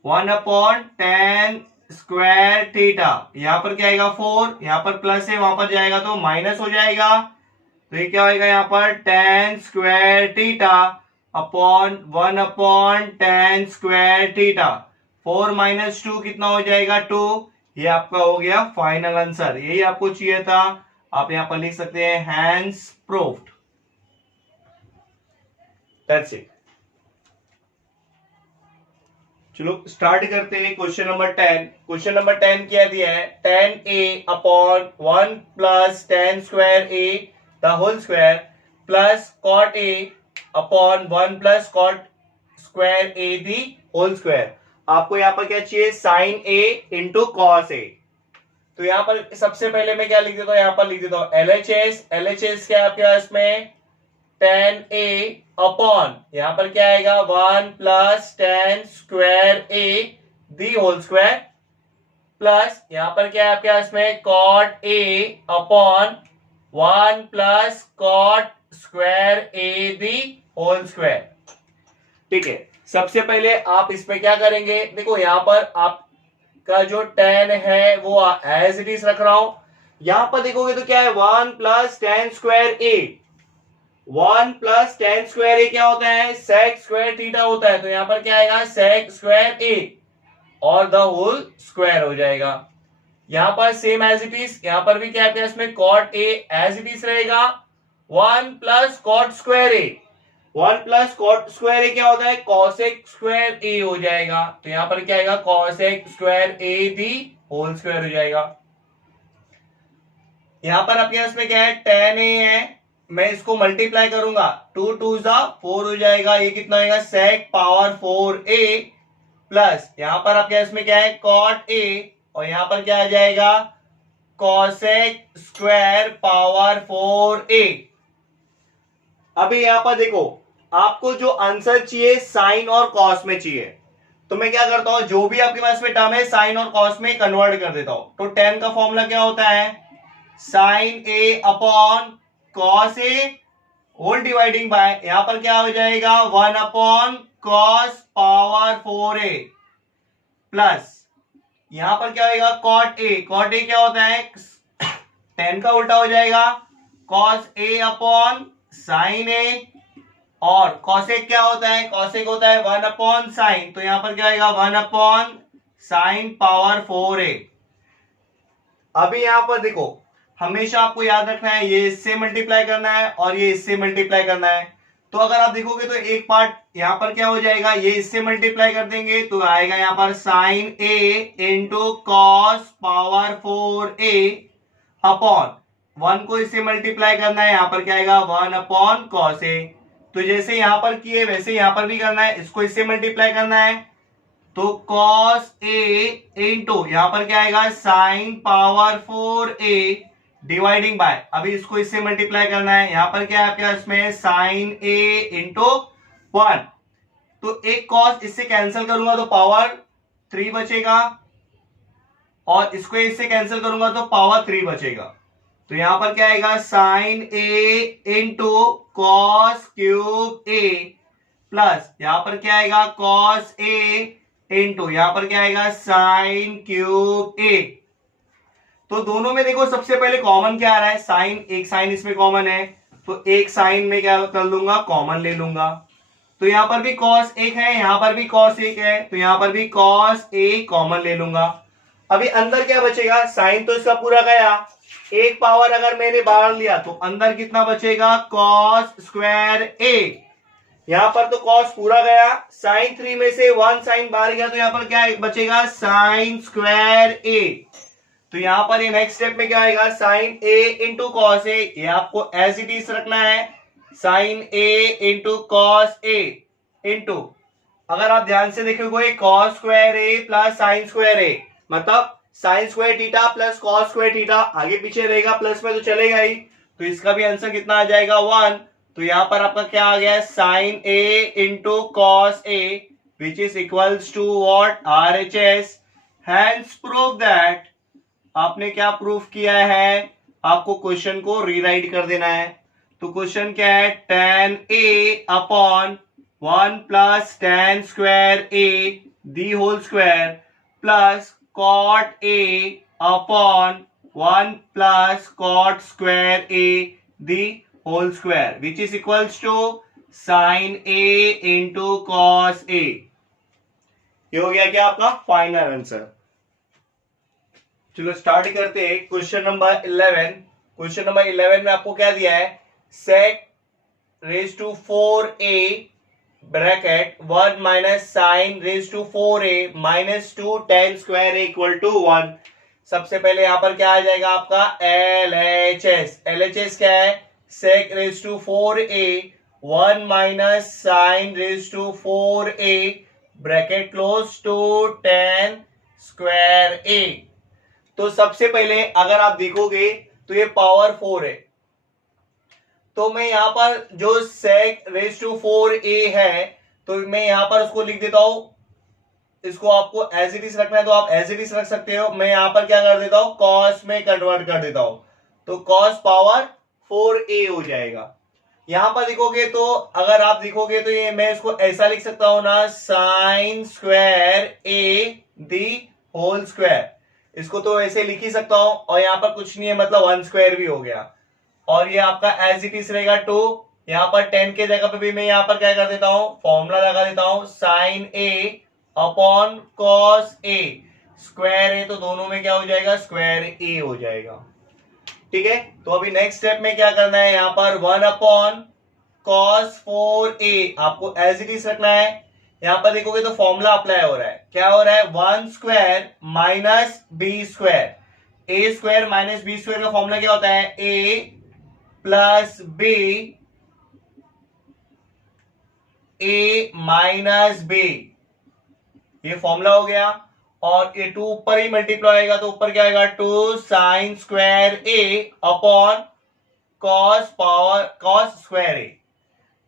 1/tan स्क्वायर थीटा यहां पर क्या आएगा 4 यहां पर प्लस है वहां पर जाएगा तो माइनस हो जाएगा तो ये क्या होगा यहां पर tan square theta upon 1/tan square theta 4 - 2 कितना हो जाएगा 2। ये आपका हो गया फाइनल आंसर यही आपको चाहिए था आप यहां पर लिख सकते हैं हैंस प्रूव्ड। That's it. चलो स्टार्ट करते हैं क्वेश्चन नंबर 10। क्वेश्चन नंबर 10 क्या दिया है tan a upon 1 plus tan square a the whole square plus cot a upon 1 plus cot square a the whole square. आपको यहां पर क्या चाहिए sine a into cos a। तो यहां पर सबसे पहले मैं क्या लिख देता हूं यहां पर लिख देता हूं LHS क्या है आपके पास में tan a अपॉन यहां पर क्या आएगा 1 plus tan square a the whole square plus यहां पर क्या है आपके पास में cot a upon 1 plus cot square a the whole square. ठीक है सबसे पहले आप इसमें क्या करेंगे देखो यहां पर आपका जो tan है वो एज इट इज रख रहा हूं यहां पर देखोगे तो क्या है 1 plus tan square a 1 plus tan square ए क्या होता है sec स्क्वायर थीटा होता है तो यहां पर क्या आएगा sec स्क्वायर ए और द होल स्क्वायर हो जाएगा। यहां पर सेम एज इट इज यहां पर भी क्या है इसमें cot a as it is रहेगा 1 plus cot square a 1 plus cot square ए क्या होता है cosec स्क्वायर ए हो जाएगा तो यहां पर क्या आएगा cosec square a the whole square हो जाएगा। यहां पर आपके पास में क्या है tan a है मैं इसको मल्टीप्लाई करूंगा 2 2 4 हो जाएगा ये कितना होगा sec पावर 4a प्लस यहां पर आपके इसमें क्या है cot a और यहां पर क्या आ जाएगा cosec स्क्वायर पावर 4a। अभी यहां पर देखो आपको जो आंसर चाहिए साइन और कॉस में चाहिए तो मैं क्या करता हूं जो भी आपके पास में टर्म है साइन और कॉस में कन्वर्ट कर देता हूं। तो tan का फॉर्मूला क्या होता है sine a upon cos a whole dividing by यहां पर क्या हो जाएगा 1 upon cos power 4a plus यहां पर क्या होगा cot a क्या होता है tan का उल्टा हो जाएगा cos a upon sine a और cosec क्या होता है cosec होता है 1 अपॉन साइन तो यहां पर क्या आएगा 1 अपॉन साइन पावर 4a। अभी यहां पर देखो हमेशा आपको याद रखना है ये इससे मल्टीप्लाई करना है और ये इससे मल्टीप्लाई करना है तो अगर आप देखोगे तो एक पार्ट यहां पर क्या हो जाएगा ये इससे मल्टीप्लाई कर देंगे तो आएगा यहां पर sine a into cos power 4a अपॉन 1 को इससे मल्टीप्लाई करना है यहां पर क्या आएगा 1 अपॉन कॉस a। तो जैसे यहां पर किए वैसे यहां पर भी करना है इसको इससे मल्टीप्लाई करना है तो cos a इंटू यहां पर क्या आएगा sine power 4a dividing by अभी इसको इससे मल्टीप्लाई करना है यहां पर क्या है आपके पास में साइन a इंटू 1 तो एक cos इससे कैंसिल करूंगा तो पावर 3 बचेगा और इसको इससे कैंसिल करूंगा तो पावर 3 बचेगा तो यहां पर क्या आएगा sine a into cos cube a plus यहां पर क्या आएगा cos a इंटू यहां पर क्या आएगा साइन क्यूब a। तो दोनों में देखो सबसे पहले कॉमन क्या आ रहा है साइन एक साइन इसमें कॉमन है तो एक साइन में क्या कर लूंगा कॉमन ले लूंगा तो यहां पर भी cos 1 है यहां पर भी cos 1 है तो यहां पर भी cos a कॉमन ले लूंगा। अभी अंदर क्या बचेगा साइन तो इसका पूरा गया एक पावर अगर मैंने बाहर लिया तो अंदर कितना बचेगा cos स्क्वायर a यहां पर तो कॉस पूरा गया, साइन 3 में से 1 साइन बाहर गया, तो यहां पर क्या बचेगा, साइन स्क्वायर ए। तो यहां पर ये नेक्स्ट स्टेप में क्या आएगा, साइन ए इंटू कॉस ए, ये आपको एज इट इज रखना है, sign a into cos A into, अगर आप ध्यान से देखोगे कॉस स्क्वायर ए प्लस साइन स्क्वायर ए, मतलब sign square theta plus cos square theta, आगे पीछे रहेगा प्लस में तो चलेगा ही, तो इसका भी आंसर कितना आ जाएगा 1। तो यहां पर आपका क्या आ गया, sine a into cos a which is equals to what, RHS। Hence prove that, आपने क्या प्रूफ किया है, आपको क्वेश्चन को रीराइट कर देना है। तो क्वेश्चन क्या है, tan a upon 1 plus tan square a the whole square plus cot a upon 1 plus cot square a the whole square which is equals to sine a into cos a। ये हो गया क्या आपका फाइनल आंसर। चलो स्टार्ट करते हैं क्वेश्चन नंबर 11। क्वेश्चन नंबर 11 में आपको क्या दिया है, sec raise to 4a bracket 1 minus sine raise to 4a minus 2 tan square equal to 1। सबसे पहले यहां पर क्या आ जाएगा आपका LHS। LHS क्या है, sec raise to 4a 1 minus sine raise to 4a bracket close to tan square a। तो सबसे पहले अगर आप देखोगे तो ये पावर 4 है, तो मैं यहां पर जो sec रेज टू 4a है तो मैं यहां पर उसको लिख देता हूं, इसको आपको एज इट इज रखना है तो आप एज इट इज रख सकते हो, मैं यहां पर क्या कर देता हूं, cos में कन्वर्ट कर देता हूं, तो cos पावर 4a हो जाएगा। यहां पर देखोगे तो अगर आप देखोगे तो ये मैं इसको ऐसा लिख सकता हूं ना, sine square a the whole square, इसको तो ऐसे लिख ही सकता हूं, और यहां पर कुछ नहीं है मतलब 1 स्क्वायर भी हो गया, और ये आपका एज इट इज रहेगा 2। यहां पर 10 के जगह पे भी मैं यहां पर क्या कर देता हूं, फॉर्मूला लगा देता हूं, sine a upon cos a square A, तो दोनों में क्या हो जाएगा, स्क्वायर a हो जाएगा। ठीक है, तो अभी नेक्स्ट स्टेप में क्या करना है, यहां पर 1 अपॉन कॉस 4a आपको एज इट इज रखना है। यहां पर देखोगे तो फॉर्मूला अप्लाई हो रहा है, क्या हो रहा है, 1 स्क्वायर माइनस बी स्क्वायर, ए स्क्वायर माइनस बी स्क्वायर का फॉर्मूला क्या होता है, ए प्लस बी ए माइनस बी, ये फॉर्मूला हो गया, और ये 2 ऊपर ही मल्टीप्लाई आएगा तो ऊपर क्या आएगा, 2 sine square A upon cos power cos square A.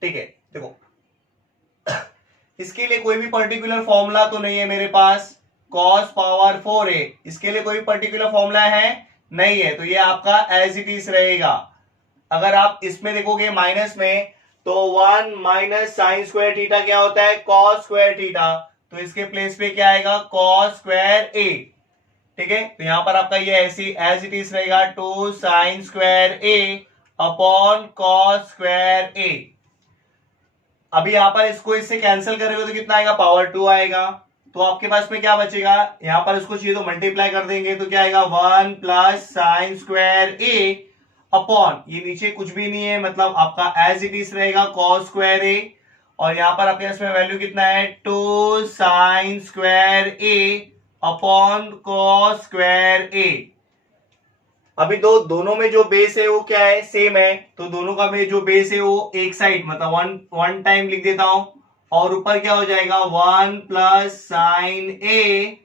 ठीक है, देखो इसके लिए कोई भी पर्टिकुलर फॉर्मूला तो नहीं है मेरे पास, cos पावर 4a इसके लिए कोई पर्टिकुलर फॉर्मूला है नहीं है, तो ये आपका एज इट इज रहेगा। अगर आप इसमें देखोगे माइनस में तो 1 माइनस साइन स्क्वायर थीटा क्या होता है, cos स्क्वायर थीटा, तो इसके प्लेस पे क्या आएगा, cos स्क्वायर a। ठीक है, तो यहां पर आपका ये ऐसी एज इट इज रहेगा, 2 sine square a upon cos square a। अभी यहां पर इसको इससे कैंसिल करोगे तो कितना आएगा, पावर 2 आएगा, तो आपके पास में क्या बचेगा, यहां पर इसको चाहिए तो मल्टीप्लाई कर देंगे तो क्या आएगा, 1 plus sign square a upon, ये नीचे कुछ भी नहीं है मतलब आपका एज इट इज रहेगा cos स्क्वायर a, और यहां पर आपके पास में वैल्यू कितना है, 2 sine square a upon cos square a। अभी दोनों में जो बेस है वो क्या है, सेम है, तो दोनों का में जो बेस है वो एक साइड मतलब वन टाइम लिख देता हूं, और ऊपर क्या हो जाएगा, 1 प्लस साइन ए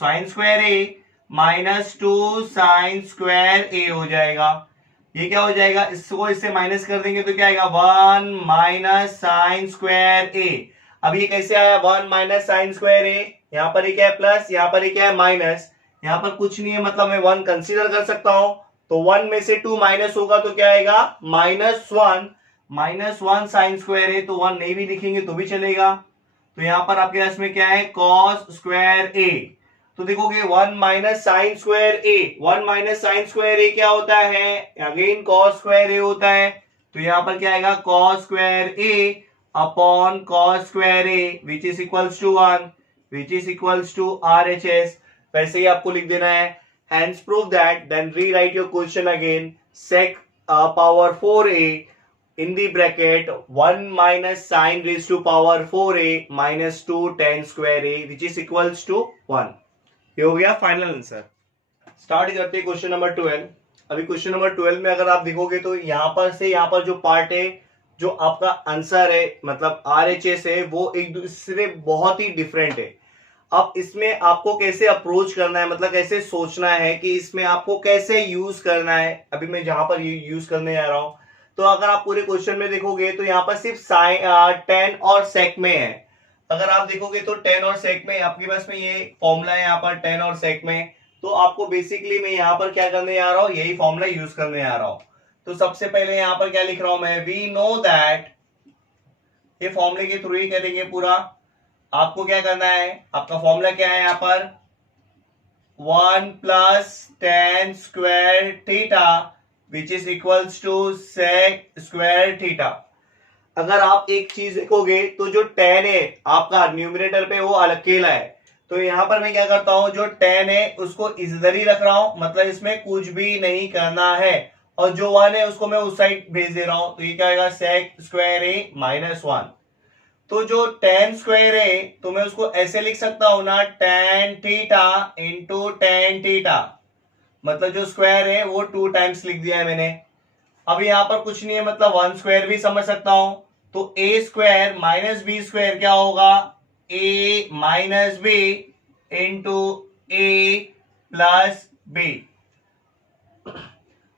साइन स्क्वायर ए माइनस 2 साइन स्क्वायर ए हो जाएगा। ये क्या हो जाएगा, इसको इससे माइनस कर देंगे तो क्या आएगा, 1 माइनस साइन स्क्वायर ए। अब ये कैसे आया, 1 माइनस साइन स्क्वायर ए, यहां पर ये क्या है प्लस, यहां पर ये क्या है माइनस, यहां पर कुछ नहीं है मतलब मैं 1 कंसीडर कर सकता हूं, तो 1 में से 2 माइनस होगा तो क्या आएगा, -1 साइन स्क्वायर है, तो 1 नहीं भी लिखेंगे तो भी चलेगा। तो यहां पर आपके पास में क्या है, cos स्क्वायर ए, तो देखोगे 1 minus sign square a, 1 minus sign square ए क्या होता है, अगेन cos स्क्वायर ए होता है, तो यहां पर क्या आएगा, cos square A upon cos square A which is equals to 1 which is equals to RHS। वैसे ही आपको लिख देना है, hence prove that, then rewrite your question again, sec power 4a in the bracket 1 minus sine raise to power 4a minus 2 tan square a which is equals to 1। ये हो गया फाइनल आंसर। स्टार्ट करते हैं क्वेश्चन नंबर 12। अभी क्वेश्चन नंबर 12 में अगर आप देखोगे तो यहां पर से यहां पर जो पार्ट है, जो आपका आंसर है मतलब RHS है, वो एक दूसरे बहुत ही डिफरेंट है। अब इसमें आपको कैसे अप्रोच करना है, मतलब कैसे सोचना है कि इसमें आपको कैसे यूज करना है, अभी मैं जहां पर यूज करने जा रहा हूं। तो अगर आप पूरे क्वेश्चन में देखोगे तो यहाँ पर सिर्फ tan और sec में है। अगर आप देखोगे तो tan और sec में आपके पास में ये फॉर्मूला है यहाँ पर tan और sec में, तो आपको बेसिकली मैं यहाँ पर क्या करने जा रहा हूँ, यही फॉर्मूला यूज करने जा रहा हूँ। तो सबसे पहले यहाँ पर क्या लिख रहा हूं मैं, वी नो दैट, ये फॉर्मूले के थ्रू ही करेंगे पूरा। आपको क्या करना है, आपका फॉर्मूला क्या है यहाँ पर 1 plus tan square theta which is equals to sec square theta. अगर आप एक चीज देखोगे तो जो tan है आपका न्यूमरेटर पे वो अकेला है, तो यहां पर मैं क्या करता हूं, जो tan है उसको इधर ही रख रहा हूं, मतलब इसमें कुछ भी नहीं करना है, और जो 1 है उसको मैं उस साइड भेज दे रहा हूं। तो ये क्या आएगा sec स्क्वायर a माइनस 1। तो जो tan स्क्वायर है तो मैं उसको ऐसे लिख सकता हूं ना, tan theta into tan theta, मतलब जो स्क्वायर है वो 2 टाइम्स लिख दिया है मैंने। अब यहाँ पर कुछ नहीं है, मतलब 1 स्क्वायर भी समझ सकता हूं। तो a square minus B square क्या होगा, a minus B into a plus B.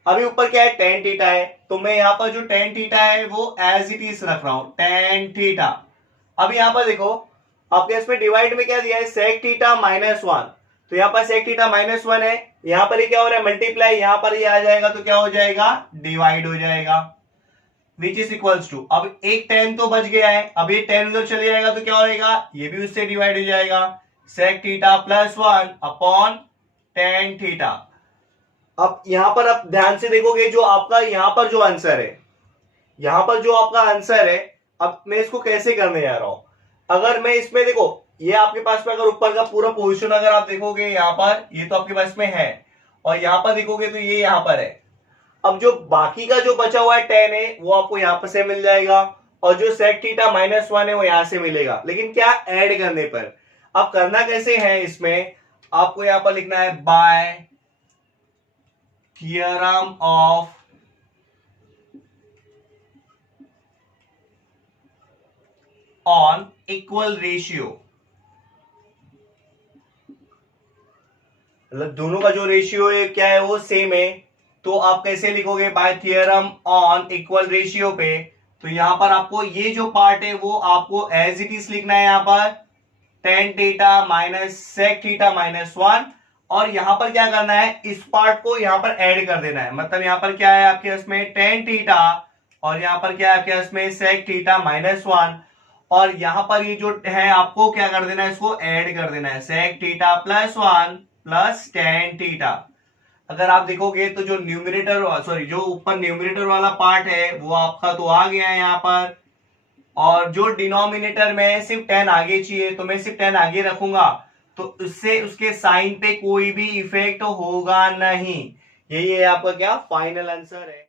अभी ऊपर क्या है, tan थीटा है, तो मैं यहाँ पर जो tan थीटा है वो एज इट इज रख रहा हूं, tan थीटा। अब यहाँ पर देखो आपके इसमें डिवाइड में क्या दिया है, sec थीटा माइनस 1, तो यहाँ पर sec थीटा माइनस 1 है, यहाँ पर ये क्या हो रहा है मल्टीप्लाई, यहाँ पर ये आ जाएगा तो क्या हो जाएगा, डिवाइड हो जाएगा विच इज इक्वल्स टू, अब एक tan तो बच गया है, अब ये tan उधर चले जाएगा तो क्या होगा, ये भी उससे डिवाइड हो जाएगा, sec theta plus 1 upon tan theta. अब यहां पर आप ध्यान से देखोगे जो आपका यहां पर जो आंसर है, यहां पर जो आपका आंसर है, अब मैं इसको कैसे करने जा रहा हूं। अगर मैं इसमें देखो, ये आपके पास में अगर ऊपर का पूरा पोजीशन अगर आप देखोगे यहां पर, ये तो आपके पास में है, और यहां पर देखोगे तो ये यहां पर है। अब जो बाकी का जो बचा हुआ है tan है वो आपको यहां पर से मिल जाएगा, और जो sec थीटा माइनस 1 है वो यहां से मिलेगा, लेकिन क्या ऐड करने पर। अब करना कैसे है, इसमें आपको यहां पर लिखना है by theorem of on equal ratio, मतलब दोनों का जो रेशियो है क्या है वो सेम है। तो आप कैसे लिखोगे, by theorem on equal ratio पे, तो यहां पर आपको ये जो पार्ट है वो आपको एज इट इज लिखना है, यहां पर tan theta minus sec theta minus 1, और यहां पर क्या करना है, इस पार्ट को यहां पर ऐड कर देना है, मतलब यहां पर क्या है आपके इसमें tan थीटा, और यहां पर क्या है आपके इसमें sec थीटा माइनस 1, और यहां पर ये जो है आपको क्या कर देना है, इसको ऐड कर देना है, sec theta plus 1 plus tan theta. अगर आप देखोगे तो जो जो ऊपर न्यूमरेटर वाला पार्ट है वो आपका तो आ गया है यहाँ पर, और जो डिनोमिनेटर में सिर्फ tan आगे चाहिए तो मैं सिर्फ tan आगे रखूंगा, तो उससे उसके साइन पे कोई भी इफेक्ट होगा नहीं। यही है आपका क्या फाइनल आंसर है।